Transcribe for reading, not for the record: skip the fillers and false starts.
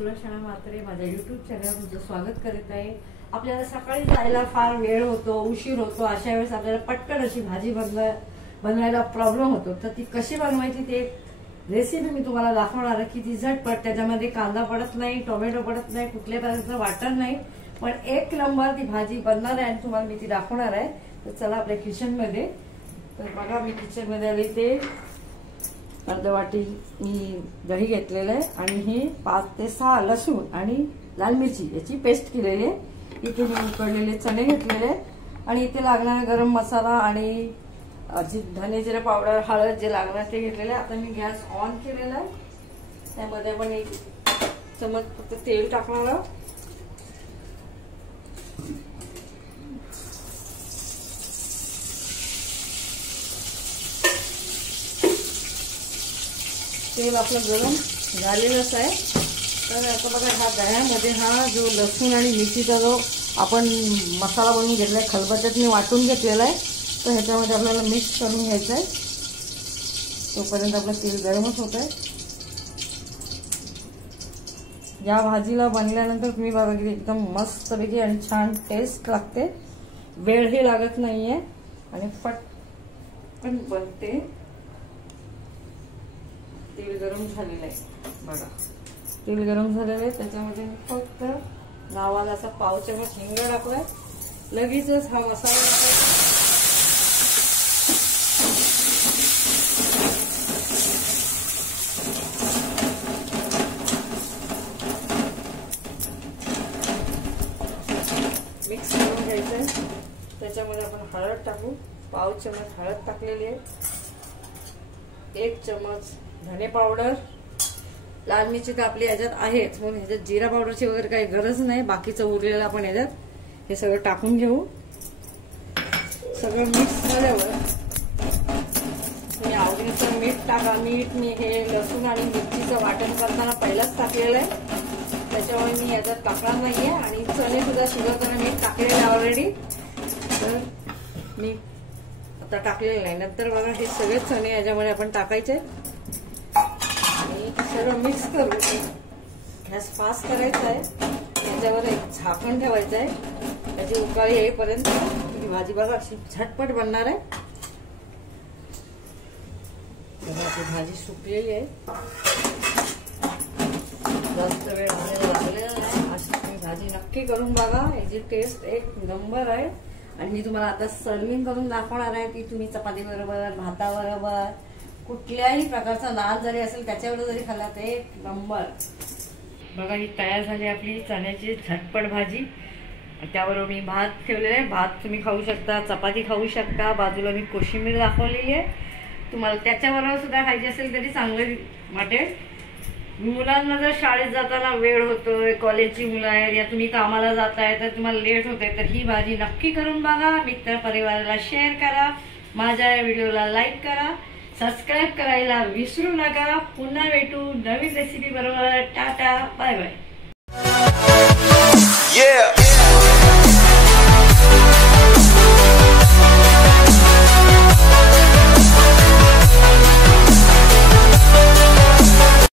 सुलक्षणा म्हात्रे माझ्या YouTube चॅनलवर तुमचं स्वागत करत आहे। आपल्याला सकाळी जायला फार वेळ होतो, उशीर होतो, अशा वेळेस आपल्याला पटकन अशी भाजी बनवायला प्रॉब्लेम होतो। तर ती कशी बनवायची ते रेसिपी मी तुम्हाला दाखवणार आहे की ती झटपट, त्याच्यामध्ये कांदा पडत नाही, टोमॅटो पडत नाही, कुठल्या प्रकारचं वाटण नाही, पण एक नंबर ती भाजी बनणार आहे आणि तुम्हाला मी ती दाखवणार आहे। तर चला आपल्या किचन मध्ये। तर बघा मी किचन मध्ये आले ते अर्धा वाटी मी दही घेतलेलं आहे आणि हे 5 ते 6 लसूण आणि लाल मिरची याची पेस्ट केलेली आहे। इथे मी उकडलेले चणे घेतलेले आणि इथे लागणारा गरम मसाला आणि धने जिरे पावडर, हळद जे लागणार ते घेतलेले। आता मी गॅस ऑन केलेला आहे। त्यामध्ये पण एक चमच फक्त तेल टाकणार आहे। तेल आपलं गरम झालेलंच आहे। तर आता बघा ह्या दह्यामध्ये हा जो लसूण आणि मिरचीचा जो आपण मसाला बनवून घेतलाय, खलबत्त्यात मी वाटून घेतलेला आहे, तर ह्याच्यामध्ये आपल्याला मिक्स करून घ्यायचं आहे। तोपर्यंत आपलं तेल गरमच होत आहे। या भाजीला बनल्यानंतर तुम्ही बघा की एकदम मस्तपैकी आणि छान टेस्ट लागते, वेळही लागत नाहीये आणि पटकन बनते। तेल गरम झालेलं आहे बघा, तेल गरम झालेलं आहे। त्याच्यामध्ये फक्त नावाला असा पाव चमच हिंग टाकलाय, लगेचच हा मसाला मिक्स करून घ्यायचा आहे। त्याच्यामध्ये आपण हळद टाकू, पाव चमच हळद टाकलेली आहे, 1 चमच धने पावडर, लाल मिरची तर आपली याच्यात आहेच, म्हणून ह्याच्यात जिरा पावडरची वगैरे काही गरज नाही। बाकीचं उरलेलं आपण याच्यात हे सगळं टाकून घेऊ। सगळं मिक्स झाल्यावर तुम्ही आवडीनुसार मीठ टाका। मीठ मी हे लसूण आणि मिरचीचं वाटण करताना पहिलाच टाकलेलं आहे, त्याच्यामुळे मी याच्यात टाकणार नाहीये। आणि चणे सुद्धा शिजवताना मीठ टाकलेलं आहे ऑलरेडी, तर मी आता टाकलेलं नाही। नंतर बघा हे सगळे चणे याच्यामध्ये आपण टाकायचे आणि सर्व मिक्स करून गॅस फास्ट करायचा आहे। त्याच्यावर एक झाकण ठेवायचं आहे, त्याची उकळी येईपर्यंत ही भाजी बघा अशी झटपट बनणार आहे। ती भाजी सुकलेली आहे, जास्त वेळ लागलेला नाही। अशी तुम्ही भाजी नक्की करून बघा, याची टेस्ट एक नंबर आहे। आणि मी तुम्हाला आता सर्विंग करून दाखवणार आहे की तुम्ही चपाती बरोबर, भाताबरोबर, कुठल्याही प्रकारचा नान जरी असेल त्याच्याबरोबर जरी खाल्ला तर एक नंबर। बघा ही तयार झाली आपली चण्याची झटपट भाजी। त्याबरोबर मी भात ठेवलेला आहे, भात तुम्ही खाऊ शकता, चपाती खाऊ शकता, बाजूला मी कोशिंबीर दाखवलेली आहे। तुम्हाला त्याच्याबरोबर सुद्धा खायची असेल तरी चांगलं वाटेल। मुलांना जर शाळेत जाताना वेळ होतोय, कॉलेजची मुलं आहेत या तुम्ही कामाला जाताय तर तुम्हाला लेट होते, तर ही भाजी नक्की करून बघा। मित्र परिवाराला शेअर करा, माझ्या या व्हिडिओला लाईक करा, सबस्क्राईब करायला विसरू नका। पुन्हा भेटू नवीन रेसिपी बरोबर। Tata, bye bye.